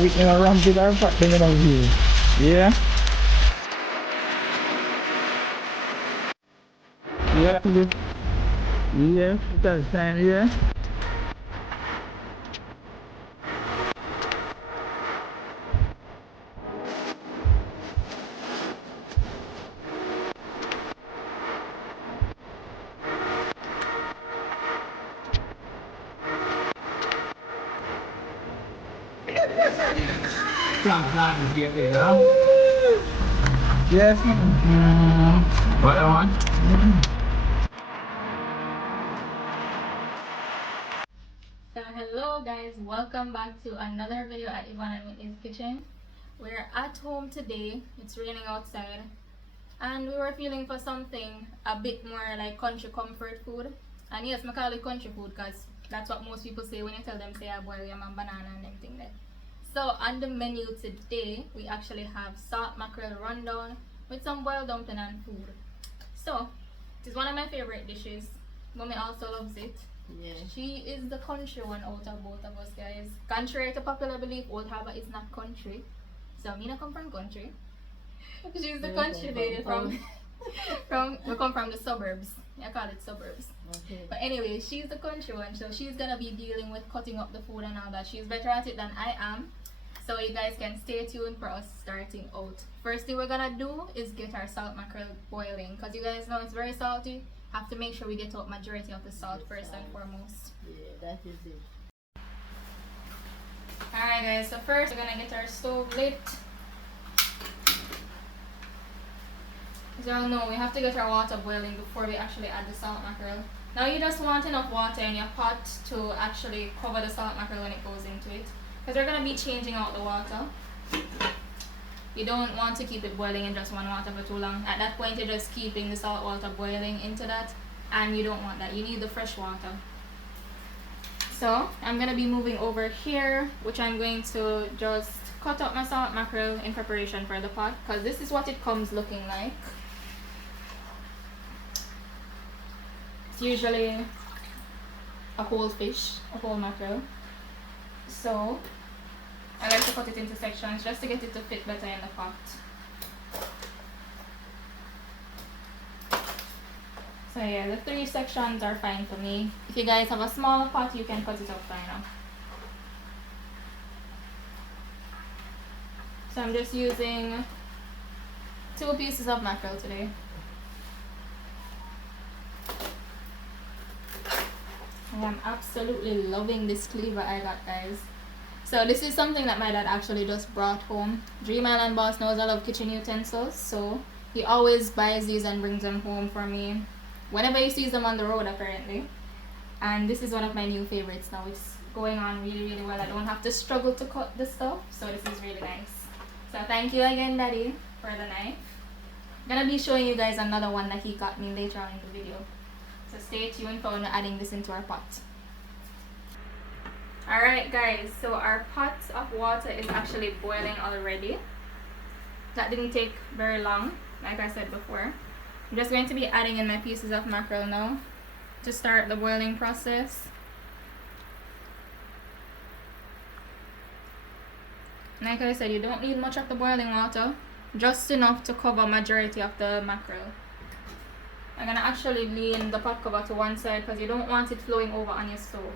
We can run with our back thing around here. Yeah? Yeah, yeah, that's time, yeah. Sometimes get it up. Yes. What I want? So hello guys, welcome back to another video at Yvonne and Whitney's Kitchen. We're at home today, it's raining outside, and we were feeling for something a bit more like country comfort food. And yes, I call it country food because that's what most people say when you tell them say I boil yam and banana and everything there. So on the menu today, we actually have salt mackerel rundown with some boiled dumpling and food. So, it is one of my favorite dishes. Mommy also loves it. Yeah. She is the country one out of both of us guys. Contrary to popular belief, Old Harbour is not country. So me not come from country. She's the country lady from we come from the suburbs. I call it suburbs. Okay. But anyway, she's the country one, so she's gonna be dealing with cutting up the food and all that. She's better at it than I am. So you guys can stay tuned for us starting out. First thing we're gonna do is get our salt mackerel boiling, because you guys know it's very salty. Have to make sure we get out majority of the salt first and foremost. Yeah, that is it. Alright guys, so first we're gonna get our stove lit. As you all know, we have to get our water boiling before we actually add the salt mackerel. Now you just want enough water in your pot to actually cover the salt mackerel when it goes into it, because we're gonna be changing out the water. You don't want to keep it boiling in just one water for too long. At that point, you're just keeping the salt water boiling into that, and you don't want that. You need the fresh water. So I'm going to be moving over here, which I'm going to just cut up my salt mackerel in preparation for the pot, because this is what it comes looking like. It's usually a whole fish, a whole mackerel. So I like to cut it into sections just to get it to fit better in the pot. So yeah, the 3 sections are fine for me. If you guys have a smaller pot, you can cut it up finer. So I'm just using 2 pieces of mackerel today. I am absolutely loving this cleaver I got, guys. So this is something that my dad actually just brought home. Dream Island Boss knows I love kitchen utensils, so he always buys these and brings them home for me whenever he sees them on the road apparently. And this is one of my new favorites now. It's going on really well. I don't have to struggle to cut the stuff, so this is really nice. So thank you again, Daddy, for the knife. I'm gonna be showing you guys another one that he got me later on in the video. So stay tuned for when we're adding this into our pot. Alright guys, so our pot of water is actually boiling already. That didn't take very long, like I said before. I'm just going to be adding in my pieces of mackerel now to start the boiling process. Like I said, you don't need much of the boiling water, just enough to cover majority of the mackerel. I'm gonna actually lean the pot cover to one side because you don't want it flowing over on your stove.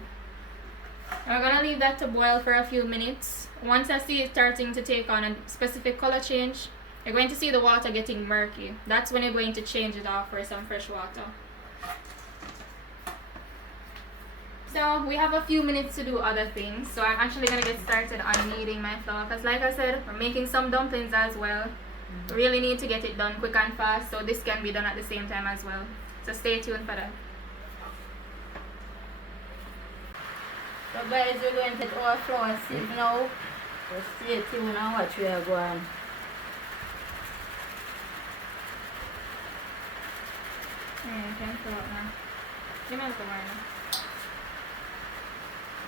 And we're gonna leave that to boil for a few minutes. Once I see it starting to take on a specific color change, you're going to see the water getting murky. That's when you're going to change it off for some fresh water. So we have a few minutes to do other things. So I'm actually gonna get started on kneading my flour, because like I said, we're making some dumplings as well. We really need to get it done quick and fast, so this can be done at the same time as well. So stay tuned for that. So guys, we're going to get our flour sieve now. So stay tuned and watch where we're going. Yeah, you can throw it now. You might go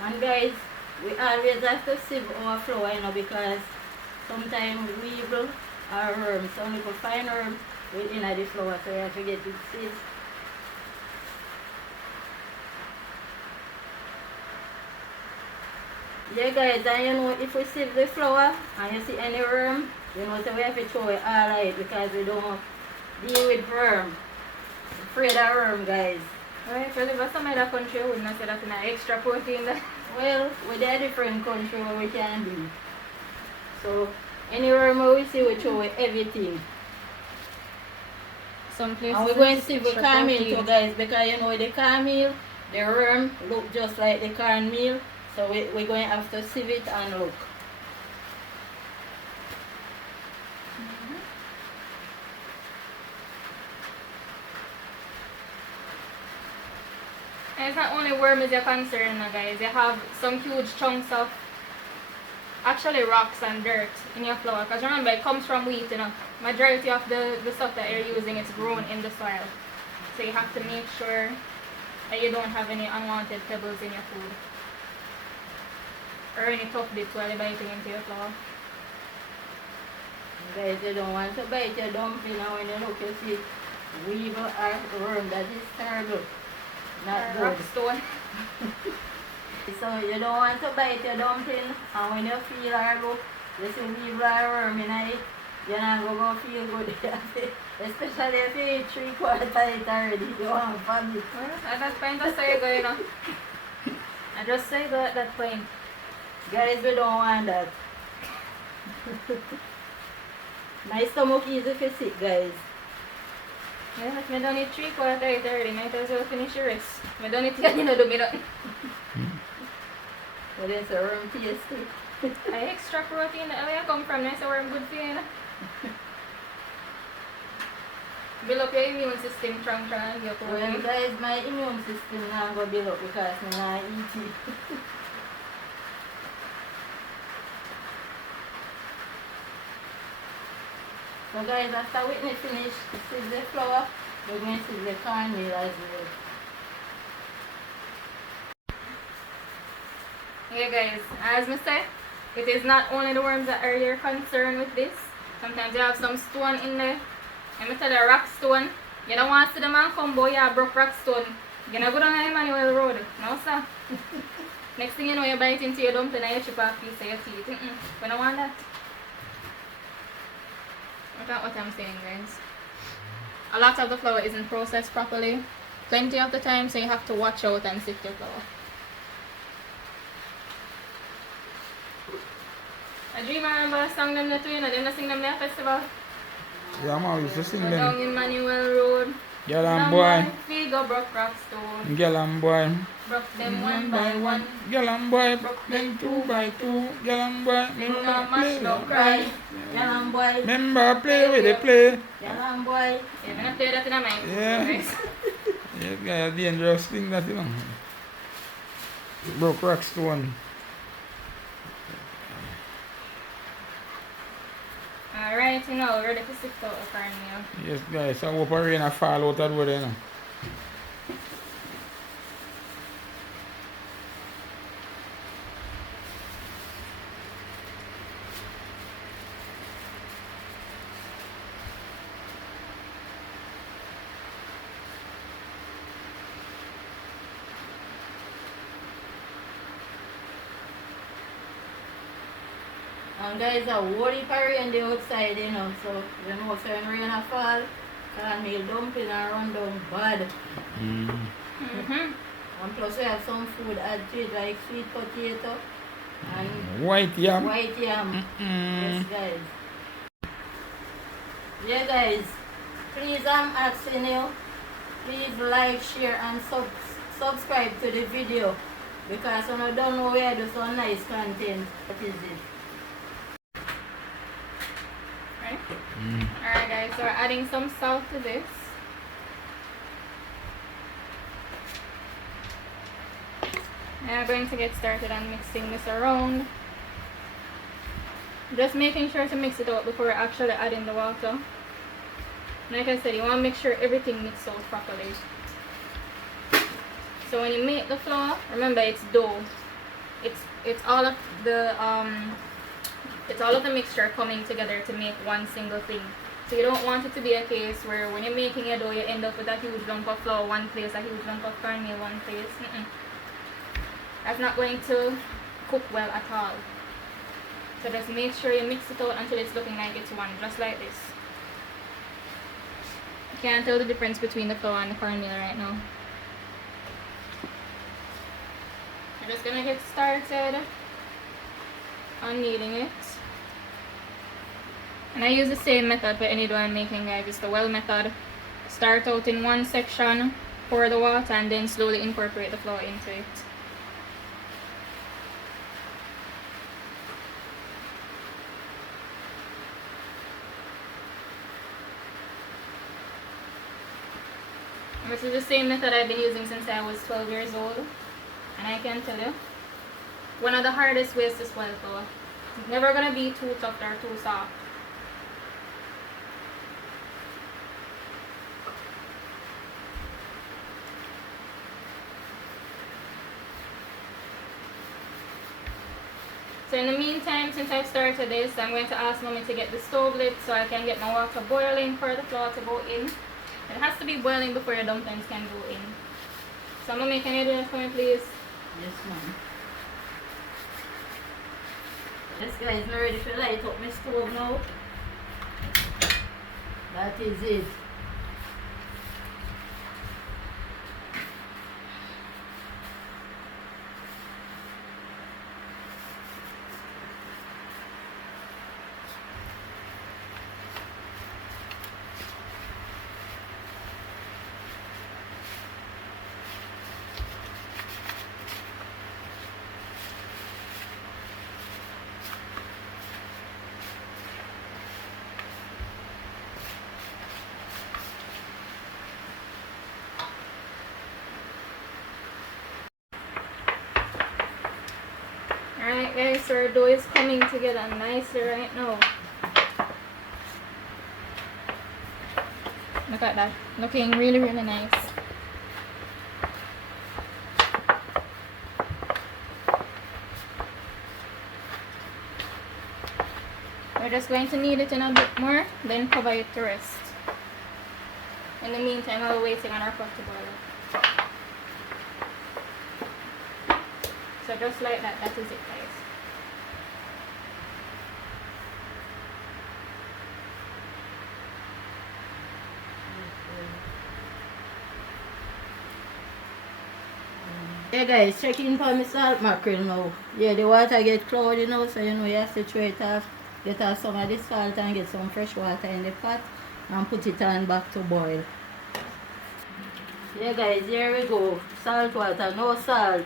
And guys, we always have to sieve our flour, you know, because sometimes weevil or worm, some little fine worm within the flour, so you have to get it sieved. Yeah guys, and you know if we sieve the flour and you see any worm, you know so we have to throw it all out because we don't deal with worm. Afraid of worm guys. Alright, well if some other country would not say that's an extra protein there. Well, with a different country where we can do. So any worm we see we throw away everything. Some places And we're going to sieve the extra cornmeal protein. too guys, because you know the cornmeal, the worm look just like the cornmeal. So we're going to have to sieve it and look. And it's not only worm is your concern now guys, you have some huge chunks of actually rocks and dirt in your flour, because remember it comes from wheat, you know. Majority of the stuff that you're using is grown in the soil. So you have to make sure that you don't have any unwanted pebbles in your food. Or any tough bits while you're biting into your flour. Guys, you don't want to bite your dumpling and when you look you see weevil or worm, that is terrible. Not Or good. rock stone. So you don't want to bite your dumpling and when you feel or look, you see weevil or worm in it, you're not going to feel good. Especially if you eat 3/4 it already, you want to vomit. At that point I say go, you know. I just say go at that point. Guys, we don't want that. My stomach is if you sick guys. Yeah, if I don't eat 3/4 it already, might as well finish the rest. If I don't eat it, you know, do me nothing. But it's a worm tasty. I extra protein, where I come from, that's a worm good for you, you know. Build up your immune system strong and your Well protein. guys, my immune system now go build up because I not eat it. So guys, after Whitney finish sieve the flour, we're going to sieve the cornmeal as well. Yeah guys, as I say, it is not only the worms that are your concern with this. Sometimes you have some stone in there. Let me tell you, rock stone. You don't want to see the man come boy, you broke rock stone. You're not go down on Emmanuel Road. No sir. Next thing you know, you bite into your dumpling and you chip off a piece of your teeth. We don't want that. Look at what I'm saying guys. A lot of the flour isn't processed properly. Plenty of the time, so you have to watch out and sift your flour. I dream I remember a song them there too, you know, them not sing them there at festival. Yeah, man, we used to sing Go down them. in Manuel Road. Girl and boy. Figure broke rock stone. Girl and boy. Broke them one by one. Girl and boy. Then 2 by 2. Girl and boy. Little mama Play. don't cry. Yell and boy, Remember, play with the play. yell and boy. Yeah, I'm gonna play that in a mic. Yeah. Guys. Yeah, guy, a dangerous thing that, you know. Broke rock stone. Alright, you know, ready to sift out the cornmeal. Yes, guys, I hope a rain a fall out of the way, you know. And guys, a whole heap of rain the outside, you know, so you know, so when rain a fall, cornmeal dumpling and run down bad. Mm-hmm. And plus we have some food add to it like sweet potato and White yam. white yam. Yes guys. Yeah guys, please I'm asking you, please like, share and subscribe to the video because when I don't know where do some nice content. What is it? Right? Alright guys, so we're adding some salt to this. Now we're going to get started on mixing this around. Just making sure to mix it out before actually adding the water. Like I said, you want to make sure everything mixes out properly. So when you make the flour, remember it's dough. It's all of the It's all of the mixture coming together to make one single thing. So you don't want it to be a case where when you're making your dough, you end up with a huge lump of flour one place, a huge lump of cornmeal one place. That's not going to cook well at all. So just make sure you mix it out until it's looking like it's one, just like this. You can't tell the difference between the flour and the cornmeal right now. I'm just gonna get started on kneading it. And I use the same method for any dough I'm making, guys. It's the well method. Start out in one section, pour the water, and then slowly incorporate the flour into it. And this is the same method I've been using since I was 12 years old. And I can tell you, one of the hardest ways to spoil flour. It's never gonna be too tough or too soft. So in the meantime, since I've started this, I'm going to ask Mommy to get the stove lit so I can get my water boiling for the flour to go in. It has to be boiling before your dumplings can go in. So Mommy, can you do that for me, please? Yes, ma'am. Yes, guys, I'm ready to light up my stove now. That is it. Alright guys, so our dough is coming together nicely right now. Look at that. Looking really, really nice. We're just going to knead it in a bit more, then cover it to rest. In the meantime, while we're waiting on our pot to boil. So just like that, that is it, guys. Yeah guys, check in for my salt mackerel now. Yeah, the water get cloudy now, so you know you have to throw it off. Get off some of the salt and get some fresh water in the pot and put it on back to boil. Yeah guys, here we go. Salt water, no salt.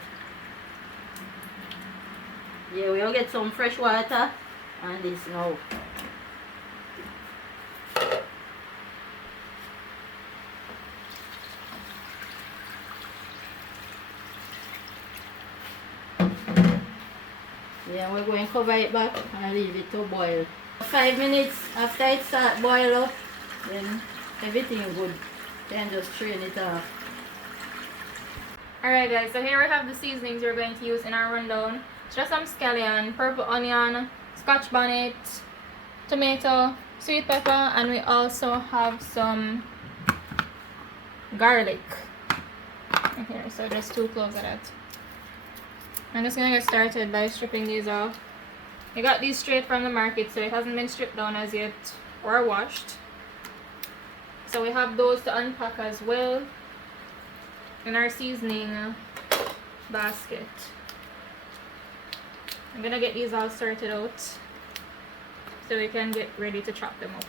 Yeah, we'll get some fresh water and this now. Yeah, we're going to cover it back and leave it to boil. 5 minutes after it starts boil up, then everything good. Then just strain it off. Alright guys, so here we have the seasonings we're going to use in our rundown. It's just some scallion, purple onion, scotch bonnet, tomato, sweet pepper, and we also have some garlic. Here, so just 2 cloves of that. I'm just gonna get started by stripping these off. I got these straight from the market, so it hasn't been stripped down as yet or washed. So we have those to unpack as well in our seasoning basket. I'm gonna get these all sorted out so we can get ready to chop them up.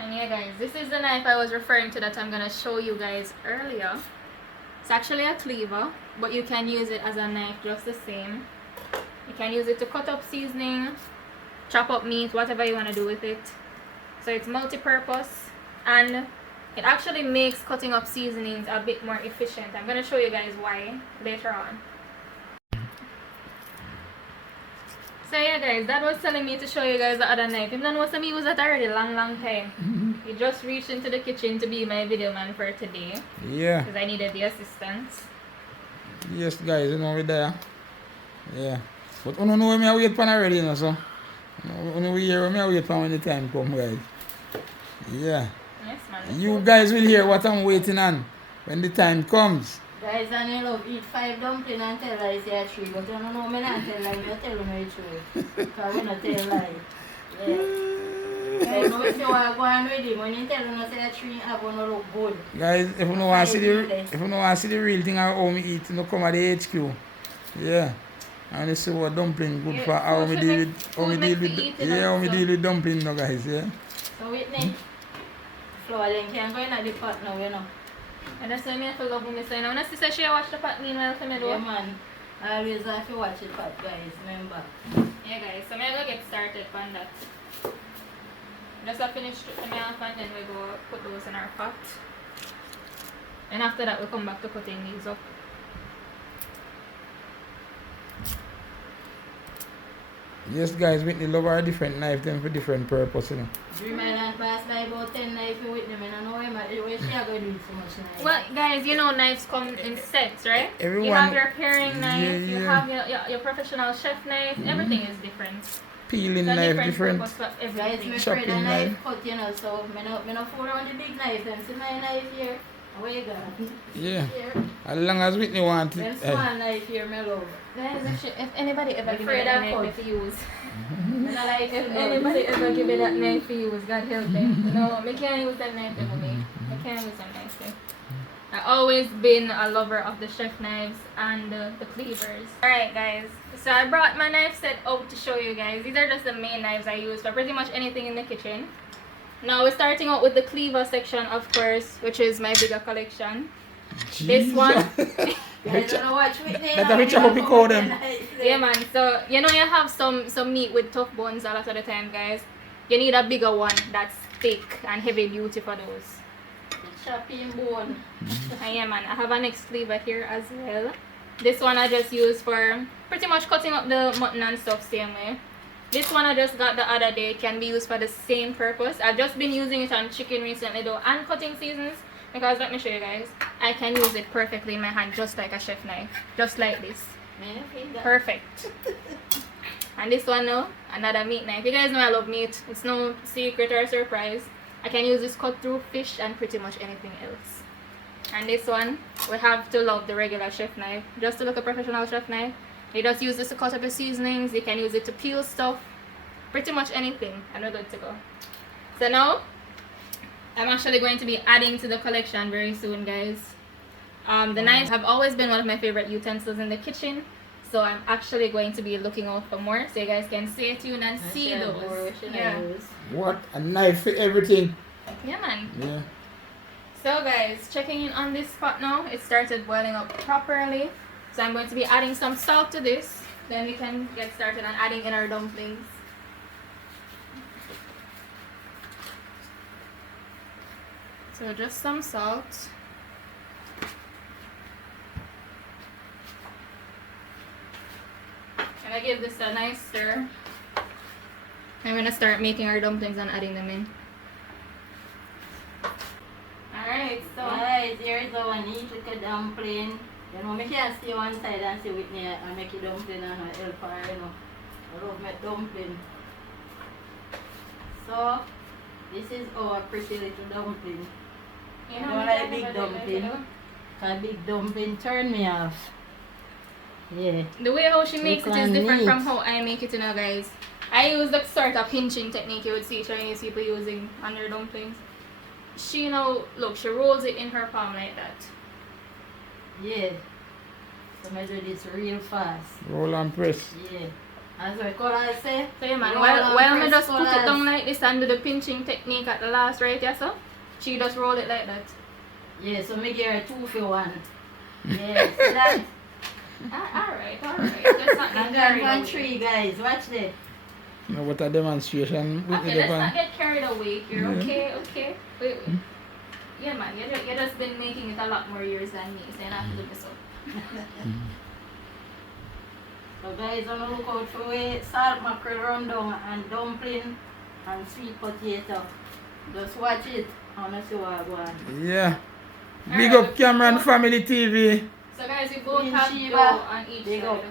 And yeah guys, this is the knife I was referring to that I'm gonna show you guys earlier. It's actually a cleaver, but you can use it as a knife just the same. You can use it to cut up seasoning, chop up meat, whatever you want to do with it. So it's multi-purpose and it actually makes cutting up seasonings a bit more efficient. I'm going to show you guys why later on. So yeah guys, that was telling me to show you guys the other knife. If you don't know what me was that already long time. You just reached into the kitchen to be my video man for today. Yeah. Because I needed the assistance. Yes, guys, you know we're there. Yeah. But you know me I wait for already, you know, so. You hear me I wait for when the time come, guys. Yeah. Yes, man. You guys will hear what I'm waiting on when the time comes. Guys, and you love eat 5 dumplings and tell lies say 3, but you don't know me not tell lies, you tell me the truth. Because we not tell lies. Yeah. So now if you want to go and ready, when you tell them say 3, I'm going to look good. Guys, if you don't want to see the real thing how me eat, you know, come at the HQ. Yeah. And you see what dumpling good for how me deal with dumpling now, guys, yeah. So Whitney, flour then can go in the pot now, you know. And that's why I have to love me saying, when I see she watch the pot meanwhile for me though. Yeah man, I always have to watch the pot guys, remember. Yeah guys, so I'm going to get started on that. Just to finish stripping me off and then we go put those in our pot. And after that we come back to cutting these up. Yes guys, Whitney love our different knife them for different purpose, you know. Dream Island pass by about 10 knives with them and I know where she are going to do so much knife. Well guys, you know knives come in sets, right? Everyone, you have your paring knife, you yeah. have your professional chef knife, everything is different. Peeling knife different. Guys, me chopping afraid a knife knife. cut, you know, so me no fool around the big knife. Them see my knife here, away you go. Yeah. Here. As long as Whitney wants Them it. small knife here, me love. Guys, if anybody ever give me Afraid that of knife to use, Me not like if it, anybody ever give me that knife to use, God help them. No, I can't use that knife ever me. I can't use that knife thing. I've always been a lover of the chef knives and the cleavers. Alright guys, so I brought my knife set out to show you guys. These are just the main knives I use for pretty much anything in the kitchen. Now we're starting out with the cleaver section, of course, which is my bigger collection. This one. Guys, don't watch Whitney. That's a rich hope call them. Yeah man, so you know you have some meat with tough bones a lot of the time guys. You need a bigger one that's thick and heavy duty for those. Chopping bone. Yeah man, I have an next cleaver here as well. This one I just use for pretty much cutting up the mutton and stuff same way. This one I just got the other day. It can be used for the same purpose. I've just been using it on chicken recently though and cutting seasons. Because let me show you guys, I can use it perfectly in my hand just like a chef knife. Just like this. Perfect. And this one now, another meat knife. You guys know I love meat. It's no secret or surprise. I can use this cut through fish and pretty much anything else. And this one, we have to love the regular chef knife. Just to look a professional chef knife. You just use this to cut up your seasonings. You can use it to peel stuff. Pretty much anything. And we're good to go. So now, I'm actually going to be adding to the collection very soon, guys. The knives have always been one of my favorite utensils in the kitchen. So I'm actually going to be looking out for more. So you guys can stay tuned and see those. Yeah. What? A knife for everything. Yeah, man. Yeah. So guys, checking in on this pot now. It started boiling up properly. So I'm going to be adding some salt to this. Then we can get started on adding in our dumplings. So just some salt. And I give this a nice stir. I'm gonna start making our dumplings and adding them in. Alright, so guys, here is our neat little dumpling. You know, I can't stay one side and see Whitney and make a dumpling and help her, you know. I love my dumpling. So, this is our pretty little dumpling. you I know, don't like big dumpling. Cause big dumpling turn me off. Yeah. the way how she makes it is different neat. from how I make it, you know, guys. I use the sort of pinching technique you would see Chinese people using on their dumplings. She, you know, look, she rolls it in her palm like that. Yeah. So I do this real fast. Roll and press. Yeah. As I call I say. So yeah man, roll while and I press just put it colours. down like this and do the pinching technique at the last, right, yeah, so she just roll it like that. Yeah, so me give her 2 for 1. Yeah, see that? Alright. Let's not I'm get going carried on away. 3 guys, watch this. You know what a demonstration. Okay, let's not get carried away here, Yeah. okay? Wait. Yeah man, you just been making it a lot more years than me, so you have to do this up. So guys, I'm gonna look out for salt mackerel rundown and dumpling and sweet potato. Just watch it. I wanna see what I want. Yeah. Big Alright, up Cameron Family TV. So guys, we both Queen have Sheba, dough on each big side. up.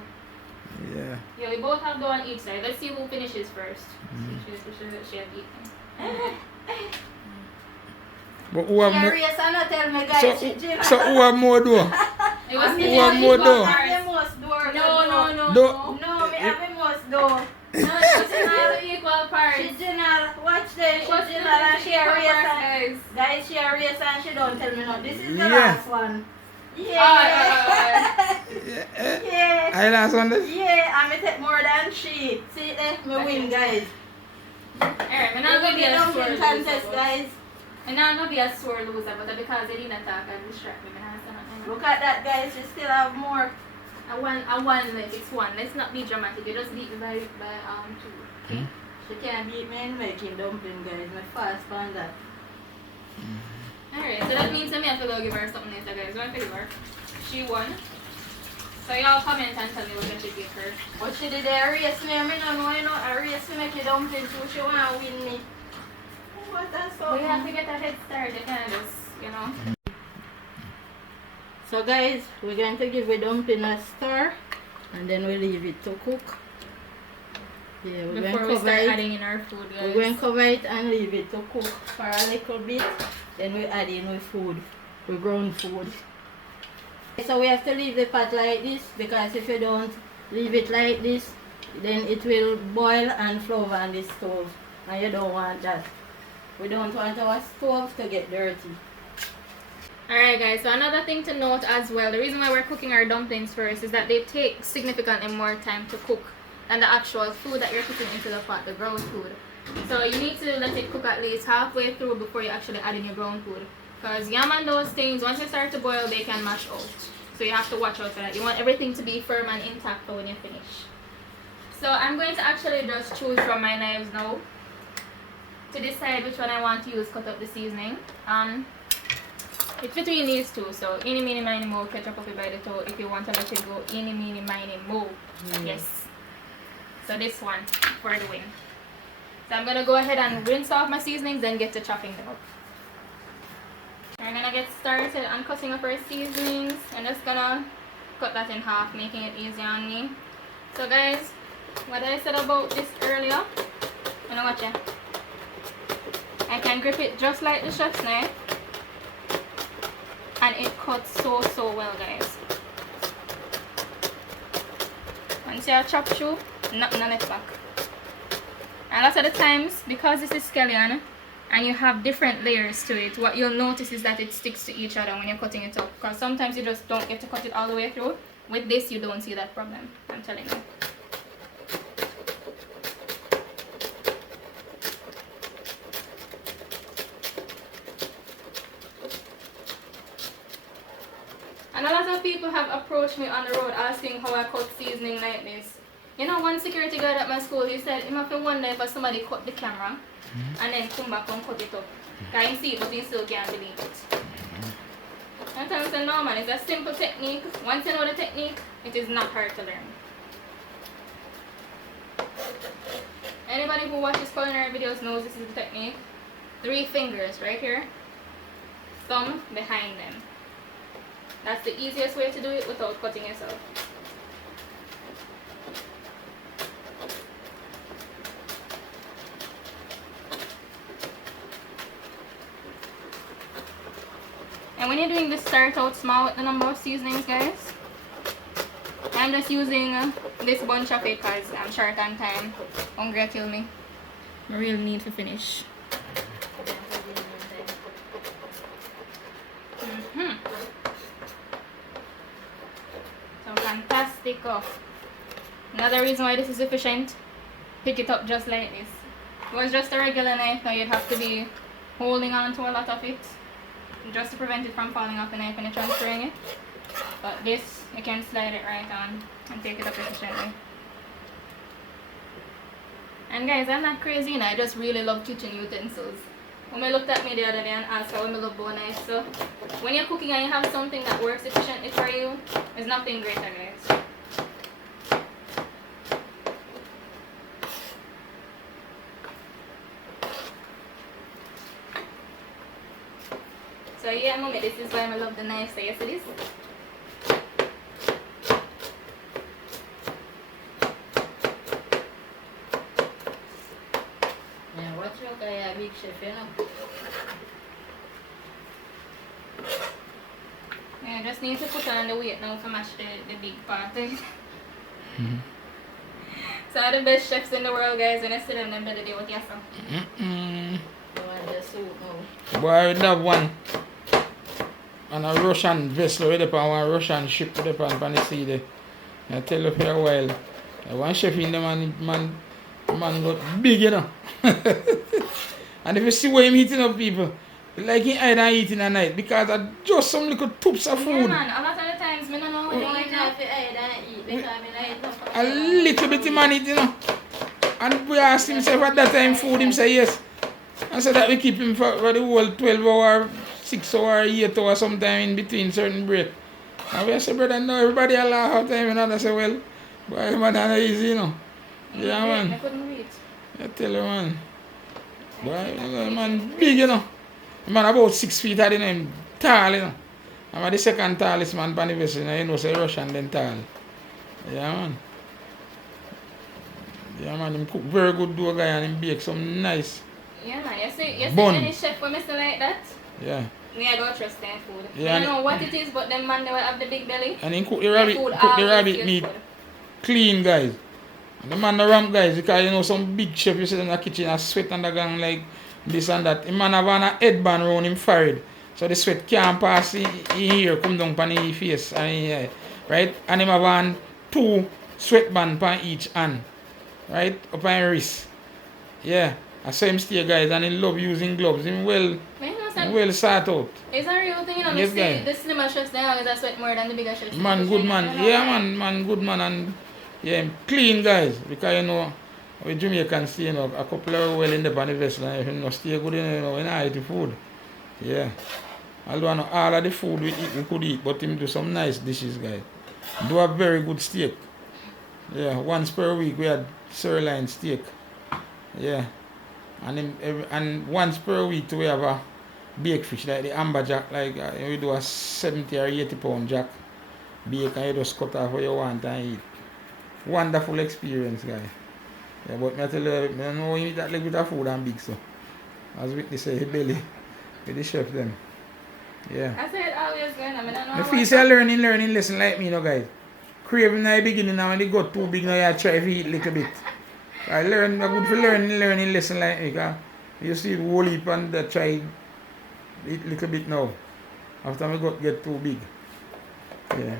Yeah. Yeah, we both have dough on each side. Let's see who finishes first. She has eaten. But who have more? Serious, I not tell me guys. So who have more dough? It was Who have more dough? I have the most dough. No. No, me have the most dough. No, it's equal parts. She general, watch this. She general and she a race and guys, she a race and she don't tell me no. This is the last one. Yeah. Yeah. I last one this? Yeah, I may take more than she. See there, me win guys. Alright, I'm not We're going to be a gonna sore contest loser. guys. I'm not going to be a sore loser, but because they didn't attack and distract me, Look at that guys, you still have more. I won like it's one. Let's not be dramatic. You just beat me by 2. Okay? She can't beat me in making dumpling guys. My fast on that. Alright, so that means that me have to go give her something later guys. What give her? She won. So y'all comment and tell me what I should give her. What she did a race me, I don't know, you know, a race to make a dumpling too. She wanna win me. What that's so. We have to get a head start, you can't just, you know. So guys, we're going to give a dumpling a stir and then we leave it to cook. Yeah, we're Before going we to cover start it. adding in our food guys. We're going to cover it and leave it to cook for a little bit. Then we add in with food, with ground food. So we have to leave the pot like this because if you don't leave it like this, then it will boil and flow on the stove. And you don't want that. We don't want our stove to get dirty. Alright guys, so another thing to note as well, the reason why we're cooking our dumplings first is that they take significantly more time to cook than the actual food that you're putting into the pot, the ground food. So you need to let it cook at least halfway through before you actually add in your ground food. Because yam and those things, once they start to boil, they can mash out. So you have to watch out for that. You want everything to be firm and intact for when you finish. So I'm going to actually just choose from my knives now to decide which one I want to use, cut up the seasoning. It's between these two, so eeny, meeny, miny, mo, ketchup up by the toe. If you want to let it go, eeny, meeny, miny, mo. Yes. So this one for the win. So I'm gonna go ahead and rinse off my seasonings, then get to chopping them up. We're gonna get started on cutting up our seasonings. I'm just gonna cut that in half, making it easy on me. So guys, what I said about this earlier, you know what, yeah? I can grip it just like the chef's knife. And it cuts so well guys. Once you chop through, nothing on it back. And lots of the times, because this is scallion and you have different layers to it, what you'll notice is that it sticks to each other when you're cutting it up. Because sometimes you just don't get to cut it all the way through. With this you don't see that problem, I'm telling you. And a lot of people have approached me on the road asking how I cut seasoning like this. You know, one security guard at my school, he said, he have to wonder if somebody cut the camera and then come back and cut it up. Because he see it, but he still can't believe it. And I said, no man, it's a simple technique. Once you know the technique, it is not hard to learn. Anybody who watches culinary videos knows this is the technique. 3 fingers right here, thumb behind them. That's the easiest way to do it without cutting yourself. And when you're doing this, start out small with the number of seasonings, guys. I'm just using this bunch of it because I'm short on time. Hungry kill me. I really need to finish. So fantastic. Another reason why this is efficient, pick it up just like this. If it was just a regular knife, now you'd have to be holding on to a lot of it just to prevent it from falling off the knife when you're transferring it. But this, you can slide it right on and take it up efficiently. And guys, I'm not crazy, you know, I just really love kitchen utensils. When I looked at me the other day and asked how I love bow knife, so when you're cooking and you have something that works efficiently for you, there's nothing greater, guys. So yeah, mommy, this is why I love the knife. So you see this? know, because you're a big chef, you know. Yeah, just need to put on the weight now to match the big part. So the best chefs in the world, guys, when I sit in them better do what you have. You want the soup now. Boy, I would have one. And a Russian vessel with up on one Russian ship with up on the sea there. I tell you for a while. One chef in the man got big, you know. And if you see where him eating up people, like he either eating at night because of just some little tubs of food. Yeah, man, a lot of the times I don't know what you eat now. A little bit of man eat, you know. And we asked himself at that time food, him say yes. And so that we keep him for the whole 12 hour, 6 hour, 8 hour sometime in between certain break. And we say, brother, no, everybody a laugh all time, and I say, well, boy, man, that's easy, you know. Yeah, man. I couldn't read. I tell you, man. Boy, man, big, you know. Man, about 6 feet at the name, tall, you know. I'm the second tallest man on the vessel, you know, say Russian, then tall. Yeah, man. Yeah, man, him cook very good dough guy and him bake some nice. Yeah, man, you see Bun. any chef when Mr. like that? Yeah. Me, I don't trust their food. Yeah, I don't know what it is, but them man, they will have the big belly. And he cook the Their rabbit, food cook the always rabbit tastes meat good. clean, guys. And the man the ramp, guys, because you know some big chef, you sit in the kitchen and sweat and the gang like this and that. The man have a headband around him forehead. So the sweat can't pass in here, come down on his face and in here. Right? And him have on 2 sweatband on each hand. Right? Up on wrist. Yeah. I saw him stay, guys, and he love using gloves. Him well sort out. It's a real thing, you know. Yes, See, guy. the slimmer chefs, they always sweat more than the bigger chefs. Man, good man. Yeah, man, good man. And yeah, him clean, guys. Because, you know, we Jamaicans stay, you know, a couple of well in the pan vessel, and if you know, stay good, you know, we not eat the food. Yeah. Although I know all of the food we could eat, but him do some nice dishes, guys. Do a very good steak. Yeah, once per week we had sirloin steak. Yeah. And once per week we have a baked fish, like the amber jack, like we do a 70 or 80 pound jack. Bake and you just cut off what you want and eat. Wonderful experience, guys. Yeah, but I tell you, I don't know you eat that little bit of food and big, so. As Whitney say, he belly with the chef them. Yeah. I say it always going, I mean, I know. The feast a learning lesson like me, you know, guys. Craving in the beginning, and when they got too big, now you try to eat a little bit. I learn a good for learning lesson like me, because you see the whole heap and they try eat a little bit now. After we got get too big. Yeah.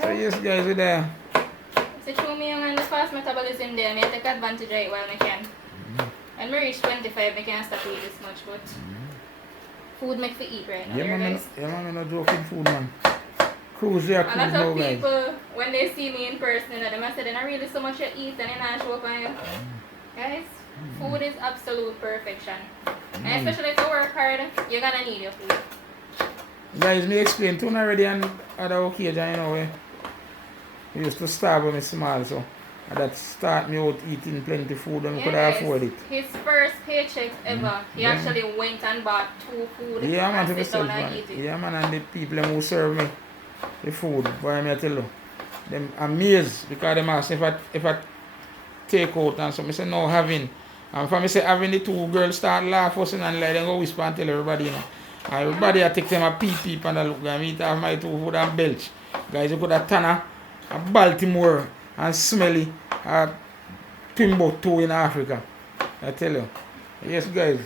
So yes, guys, we're there. So show me young and the fast metabolism there, I take advantage of it while I can. When I reach 25, I can't stop eating this much, but food makes you eat right now, Yeah, man, guys. I'm not joking food, man. Cruise there, A cruise lot now, of guys. people, when they see me in person, you know, they must say, "There's not really so much you eat and you not show up on you." Guys, food is absolute perfection. And especially if you work hard, you're gonna need your food. Guys, me explain to you already on other occasion, you know, we used to starve when I small, so that start me out eating plenty food and we could guys, afford it. his first paycheck ever, he Yeah. actually went and bought 2 food Yeah, man, to and sit myself, down and man. eat it. Yeah, man, and the people them who serve me the food, boy, I tell you, them amazed because them ask if I take out and so I say no having. And for me say having the 2 girls start laughing and like them go whisper and tell everybody, you know. And everybody I take them a peep and I look at me eat half my 2 food and belch. Guys, you could have Tanner, a Baltimore and Smelly, a Timbuktu in Africa. I tell you. Yes, guys.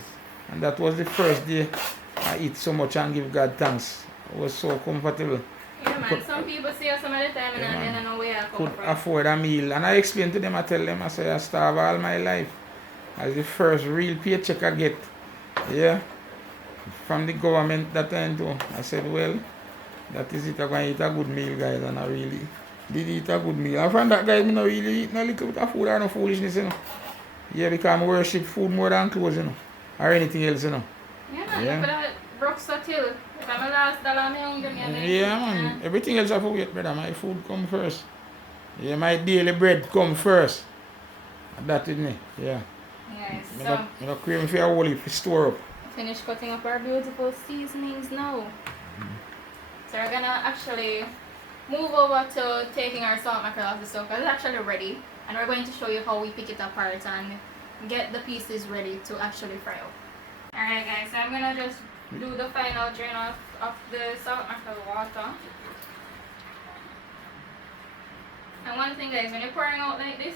And that was the first day I eat so much and give God thanks. It was so comfortable. Yeah, man, some people see us some of the time and they don't know where I come Could from. afford a meal. And I explain to them, I tell them, I say I starve all my life. As the first real paycheck I get. Yeah. From the government that time too. I said, well, that is it. I'm going to eat a good meal, guys. And I really did eat a good meal. And from that, guys, I don't really eat no little bit of food or no foolishness, you know. Yeah, because I worship food more than clothes, you know. Or anything else, you know. Yeah, man, Yeah. but I broke so till. If I'm a last dollar, I'm hungry. Yeah, man. Everything else I forget, brother. My food come first. Yeah, my daily bread come first. That is me. Yeah. Yes, I so don't crave for a whole heap to store up. finish cutting up our beautiful seasonings now. So we're gonna actually move over to taking our salt mackerel off the stove because it's actually ready. And we're going to show you how we pick it apart and get the pieces ready to actually fry up. Alright guys, so I'm gonna just do the final drain off of the salt mackerel water. And one thing guys, when you're pouring out like this,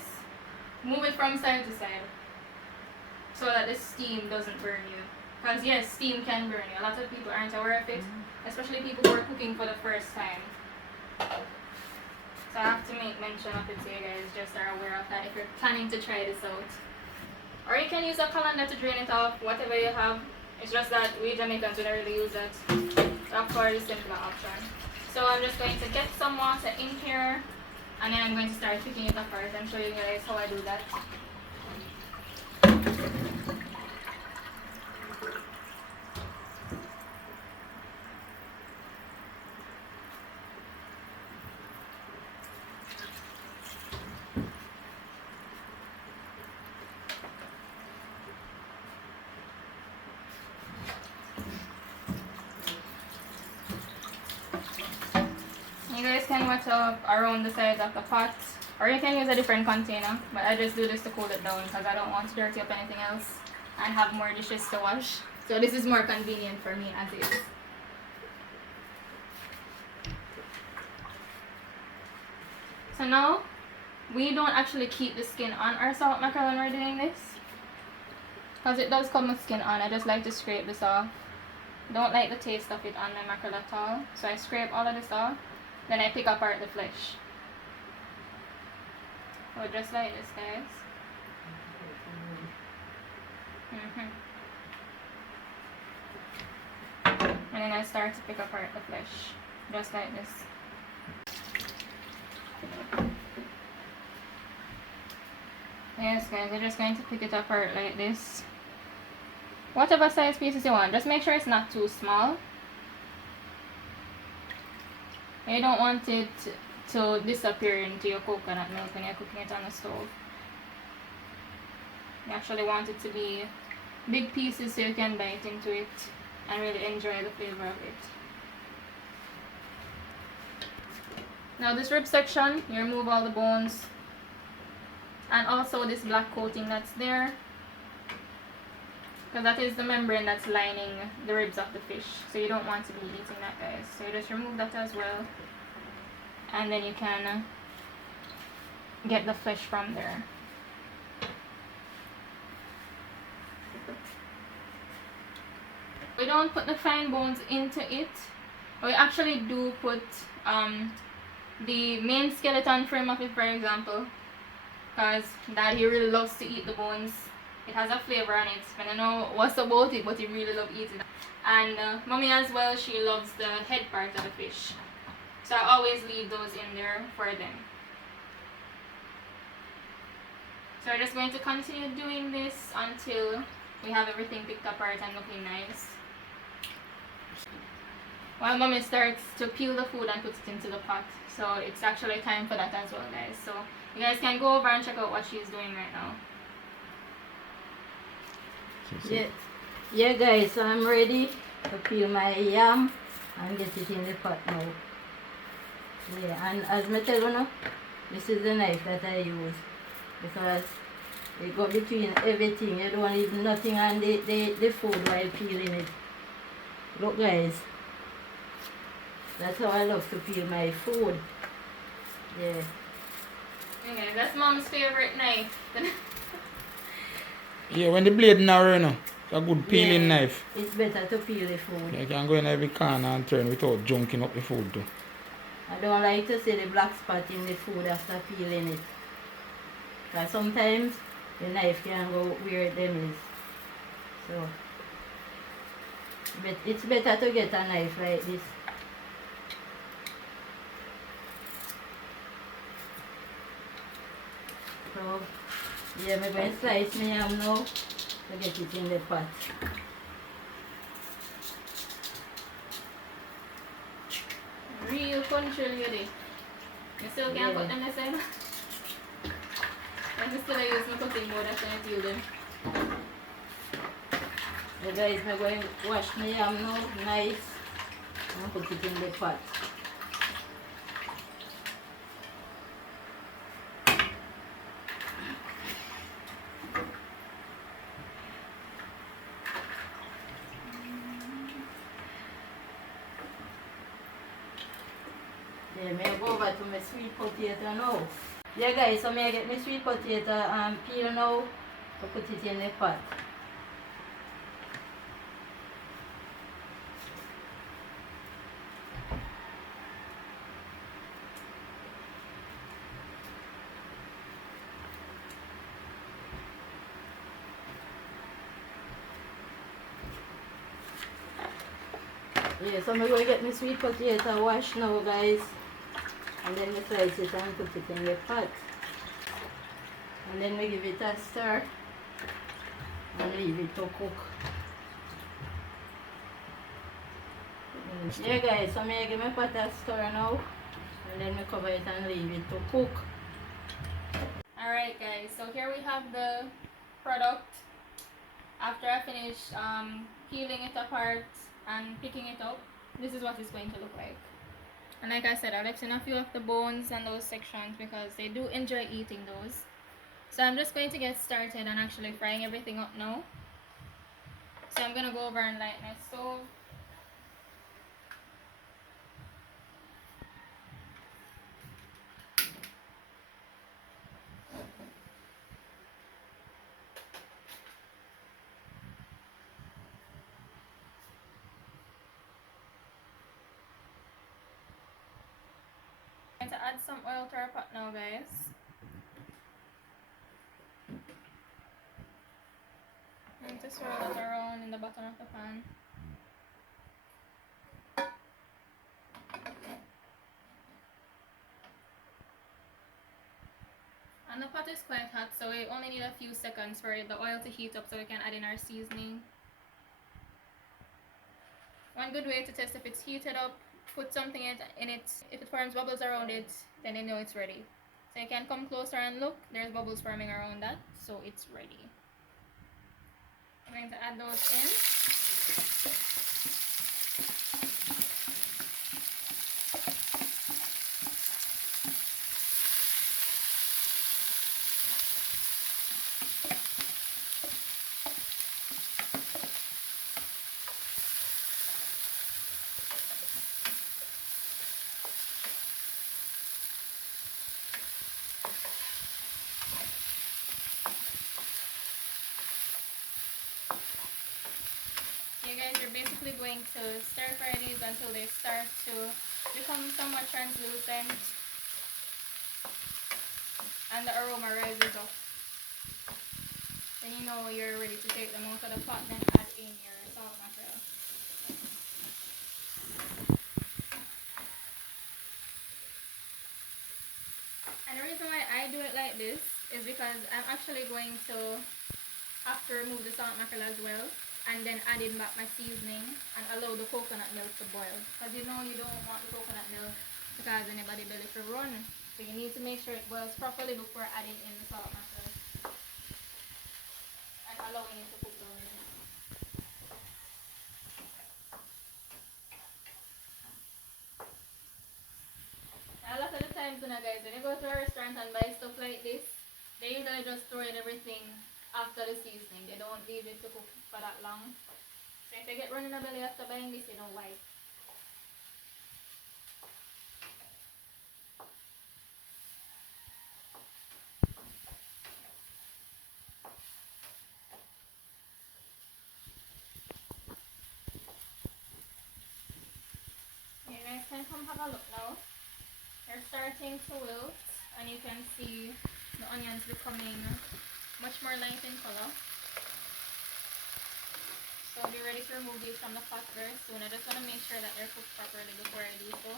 move it from side to side so that the steam doesn't burn you. Because yes, steam can burn you. A lot of people aren't aware of it, especially people who are cooking for the first time. So I have to make mention of it so you guys just are aware of that if you're planning to try this out. Or you can use a colander to drain it off, whatever you have. It's just that we Jamaicans don't really use it. Of course, the simpler option. So I'm just going to get some water in here, and then I'm going to start picking it apart and show you guys how I do that. You guys can watch up around the sides of the pot, or you can use a different container, but I just do this to cool it down because I don't want to dirty up anything else and have more dishes to wash. So this is more convenient for me as is. So now, we don't actually keep the skin on our salt mackerel when we're doing this, because it does come with skin on. I just like to scrape this off. Don't like the taste of it on the mackerel at all, so I scrape all of this off. Then I pick apart the flesh. So just like this, guys. And then I start to pick apart the flesh, just like this. Yes, guys, we're just going to pick it apart like this. Whatever size pieces you want, just make sure it's not too small. You don't want it to disappear into your coconut milk when you're cooking it on the stove. You actually want it to be big pieces so you can bite into it and really enjoy the flavor of it. Now this rib section, you remove all the bones and also this black coating that's there, because that is the membrane that's lining the ribs of the fish. So you don't want to be eating that, guys. So you just remove that as well. And then you can get the flesh from there. We don't put the fine bones into it. We actually do put the main skeleton frame of it, for example, because Daddy really loves to eat the bones. It has a flavor on it. I don't know what's about it, but he really loves eating it. And Mommy as well, she loves the head part of the fish. So I always leave those in there for them. So we're just going to continue doing this until we have everything picked apart and looking nice. While Mommy starts to peel the food and puts it into the pot. So it's actually time for that as well, guys. So you guys can go over and check out what she's doing right now. Yeah guys, so I'm ready to peel my yam and get it in the pot now. Yeah, and as I tell you now, this is the knife that I use, because it got between everything. You don't leave nothing on the food while peeling it. Look guys, that's how I love to peel my food. Yeah. Okay, that's Mom's favorite knife. Yeah, when the blade narrow, you know, it's a good peeling knife. It's better to peel the food. You can go in every corner and turn without junking up the food too. I don't like to see the black spot in the food after peeling it. Because sometimes the knife can go where them is. So, but it's better to get a knife like this. So, yeah, I'm going to slice my yam now to get it in the pot. Real country lady. You still can't put them the same? I still use my cooking board after I peel them. So guys, I'm going to wash my yam now, nice, and put it in the pot. Yeah, may I go over to my sweet potato now. Yeah guys, so may I get my sweet potato peel now to put it in the pot. Yeah, so I'm going to get my sweet potato washed now guys. And then we slice it and put it in the pot. And then we give it a stir and leave it to cook. Yeah guys, so I give my pot a stir now. And then we cover it and leave it to cook. Alright guys, so here we have the product after I finish peeling it apart and picking it up. This is what it's going to look like. And like I said, I left in a few of the bones and those sections because they do enjoy eating those. So I'm just going to get started and actually frying everything up now. So I'm going to go over and light my stove. I'm going to add some oil to our pot now guys. And to swirl it around in the bottom of the pan. And the pot is quite hot, so we only need a few seconds for the oil to heat up so we can add in our seasoning. One good way to test if it's heated up, put something in it. If it forms bubbles around it, then you know it's ready. So you can come closer and look, there's bubbles forming around that, so it's ready. I'm going to add those in. Guys, you're basically going to stir fry these until they start to become somewhat translucent and the aroma rises up. Then you know you're ready to take them out of the pot and add in your salt mackerel. And the reason why I do it like this is because I'm actually going to have to remove the salt mackerel as well, and then add in back my seasoning and allow the coconut milk to boil. Because you know you don't want the coconut milk to cause anybody belly to run. So you need to make sure it boils properly before adding in the salt mackerel and allowing it to cook down. A lot of the times, you know guys, when you go to a restaurant and buy stuff like this, they usually just throw in everything after the seasoning. They don't leave it to cook for that long. So if you get running a belly after buying this, you know why. You guys can come have a look now. They're starting to wilt and you can see the onions becoming much more light in color. So I'll be ready to remove these from the pot very soon. I just want to make sure that they're cooked properly before I do so.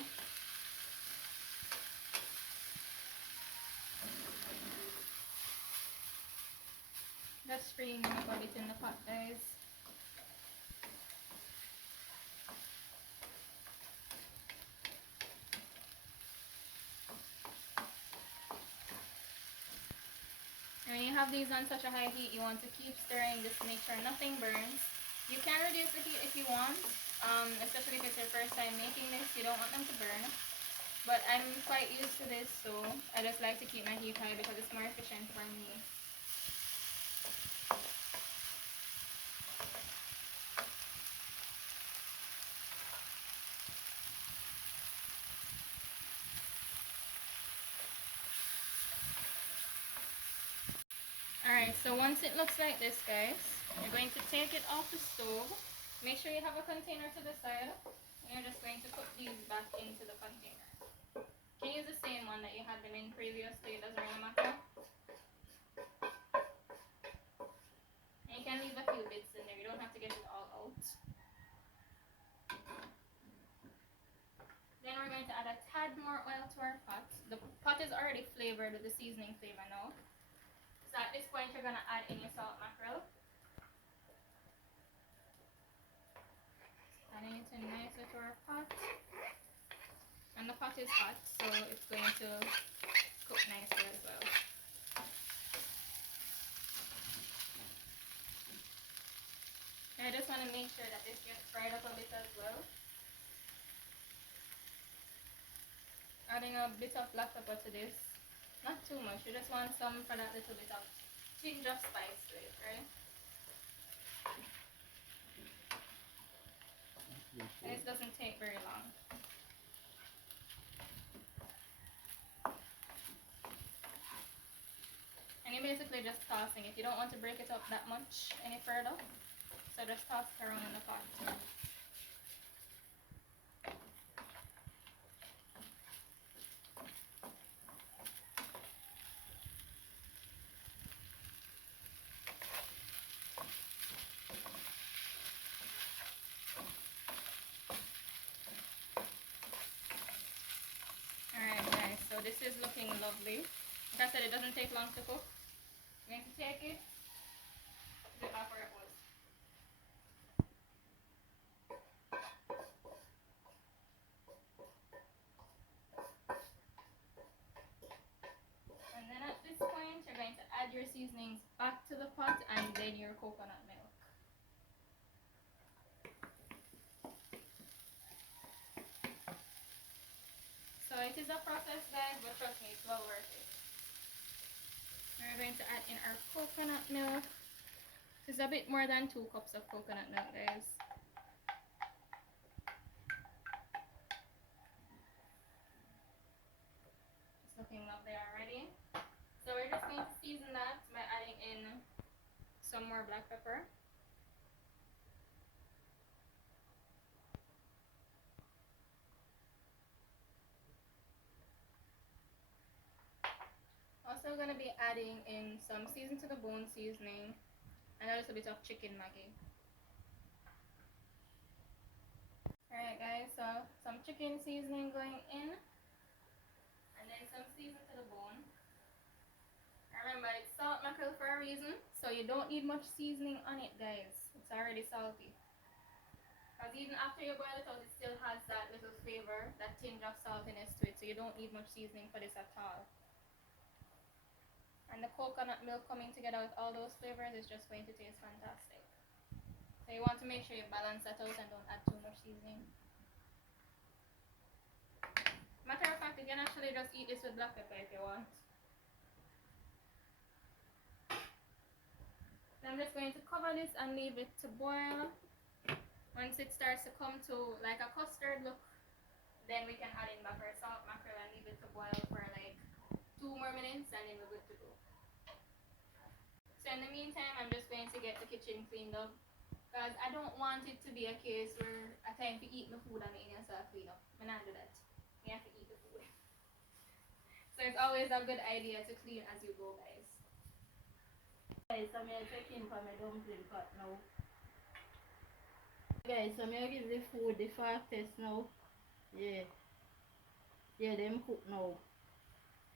Just spraying about it in the pot, guys. And when you have these on such a high heat, you want to keep stirring just to make sure nothing burns. You can reduce the heat if you want, especially if it's your first time making this. You don't want them to burn. But I'm quite used to this, so I just like to keep my heat high because it's more efficient for me. Alright, so once it looks like this, guys, you're going to take it off the stove. Make sure you have a container to the side. And you're just going to put these back into the container. You can use the same one that you had them in previously, it doesn't really matter. And you can leave a few bits in there, you don't have to get it all out. Then we're going to add a tad more oil to our pot. The pot is already flavored with the seasoning flavor now. So at this point, you're going to add in your salt mackerel. Adding it in nicely to our pot. And the pot is hot, so it's going to cook nicely as well. And I just want to make sure that this gets fried up a bit as well. Adding a bit of black pepper to this. Not too much, you just want some for that little bit of tinge of spice to it, right? And this doesn't take very long. And you're basically just tossing it. You don't want to break it up that much any further. So just toss it around in the pot. Alright guys, so this is looking lovely. Like I said, it doesn't take long to cook. I'm going to take it, put it back where it was. And then at this point, you're going to add your seasonings back to the pot and then your coconut milk. So it is a process, guys, but trust me, it's well worth it. We're going to add in our coconut milk. This is a bit more than 2 cups of coconut milk, guys. It's looking lovely already. So we're just going to season that by adding in some more black pepper. Also going to be adding in some season to the bone seasoning and a little bit of chicken Maggi. Alright guys, so some chicken seasoning going in and then some season to the bone. Remember, it's salt mackerel for a reason, so you don't need much seasoning on it, guys. It's already salty. Because even after you boil it out, it still has that little flavor, that tinge of saltiness to it, so you don't need much seasoning for this at all. And the coconut milk coming together with all those flavors is just going to taste fantastic. So you want to make sure you balance that out and don't add too much seasoning. Matter of fact, you can actually just eat this with black pepper if you want. Then I'm just going to cover this and leave it to boil. Once it starts to come to like a custard look, then we can add in back our salt mackerel and leave it to boil for like 2 more minutes and then we're good to go. So in the meantime, I'm just going to get the kitchen cleaned up because I don't want it to be a case where I time to eat my food and I start clean up. I don't do that. You have to eat the food. So it's always a good idea to clean as you go, guys. Guys, so I'm checking for my dumpling pot now. Guys, so I'm give the food the fast test now. Yeah. Yeah, them cook now.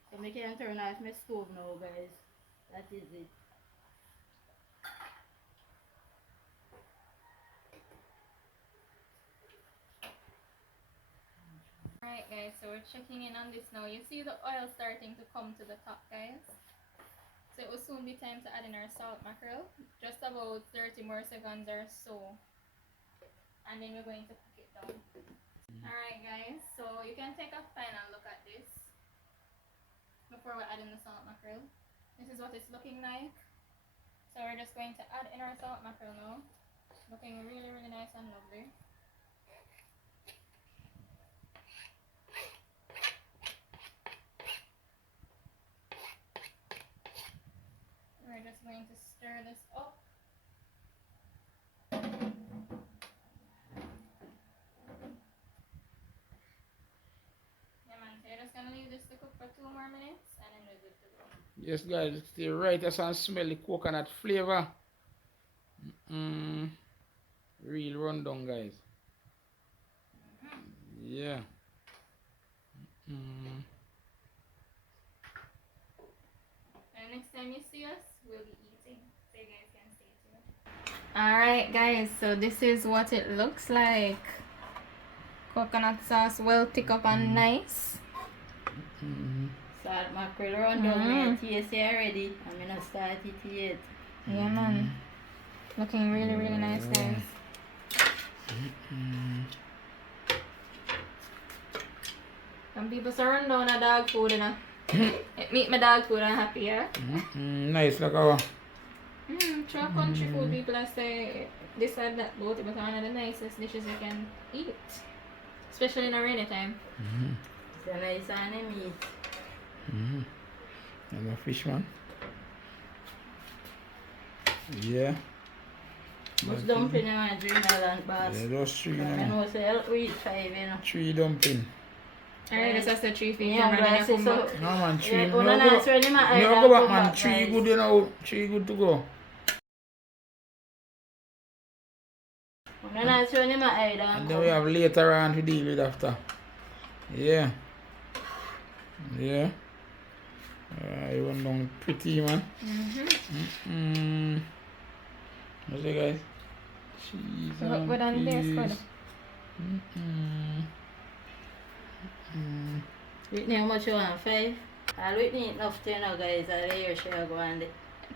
So I can turn off my stove now, guys. That is it. Alright guys, so we're checking in on this now. You see the oil starting to come to the top, guys. So it will soon be time to add in our salt mackerel. Just about 30 more seconds or so. And then we're going to cook it down. Alright guys, so you can take a final look at this before we add in the salt mackerel. This is what it's looking like. So we're just going to add in our salt mackerel now. Looking really, really nice and lovely. We're just just going to stir this up. Yeah, man, so you're just gonna leave this to cook for 2 more minutes and then we're good to go. Yes, guys, it's the right as and smell the coconut flavor. Real rundown, guys. Yeah. And next time you see us, we'll be eating. So you guys can stay tuned. Alright, guys, so this is what it looks like. Coconut sauce well thick up and nice. Salt mackerel rundown. Taste it already. I'm gonna start it yet. Yeah, man. Looking really, really nice, guys. Some people surround down a dog food, you know. Meet my dog food, I'm happy, yeah? Nice, like our. True country food people I say this and that about it, but one of the nicest dishes you can eat. Especially in a rainy time. It's a nice and meat. And a fish, man. Yeah. What's dumpling in my Dream Island boss? Yeah, those 3, you I know. know, say I'll eat 5, you know. 3 dumpling. Alright, this is the 3 feet. Yeah, but I say so. No, man, 3. Yeah, No, una na answer ni ma ay go na back, come man. back, 3 guys. good, you know. 3 good to go. Una na answer ni ma ay na And then we have later on to deal with after. Yeah. Yeah. You want down pretty, man. What's it, guys? Cheese and What on this peas. for? Whitney, how much you want? 5? I'll Whitney enough to, you know, guys. I'll hear she go on there.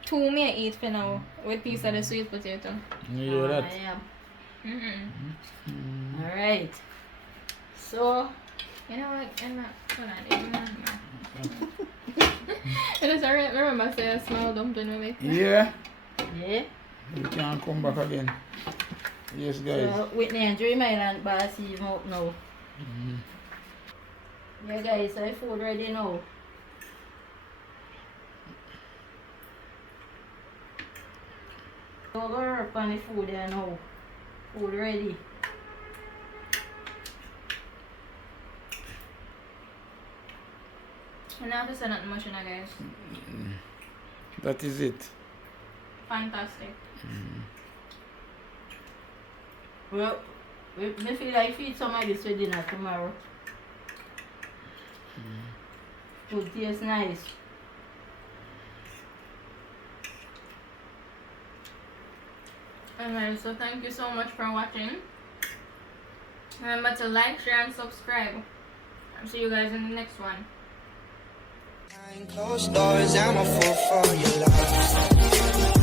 2 may I eat for now with piece of the sweet potato. You hear that? I am. Alright. So, You know what? I'm not. Hold on. I just remember say a small dumpling with it. Yeah. yeah. You can come back again. Yes, guys. So, Whitney and Dream Island boss even up now. Yeah, guys, so food ready now. So, go work on the food there now. Food ready. And I have to say nothing much, you know, guys. That is it. Fantastic. Well, me feel like feed some of this for dinner tomorrow. Food tastes nice. Alright, so thank you so much for watching. Remember to like, share, and subscribe. I'll see you guys in the next one. Behind closed doors, I'm a fool for your love.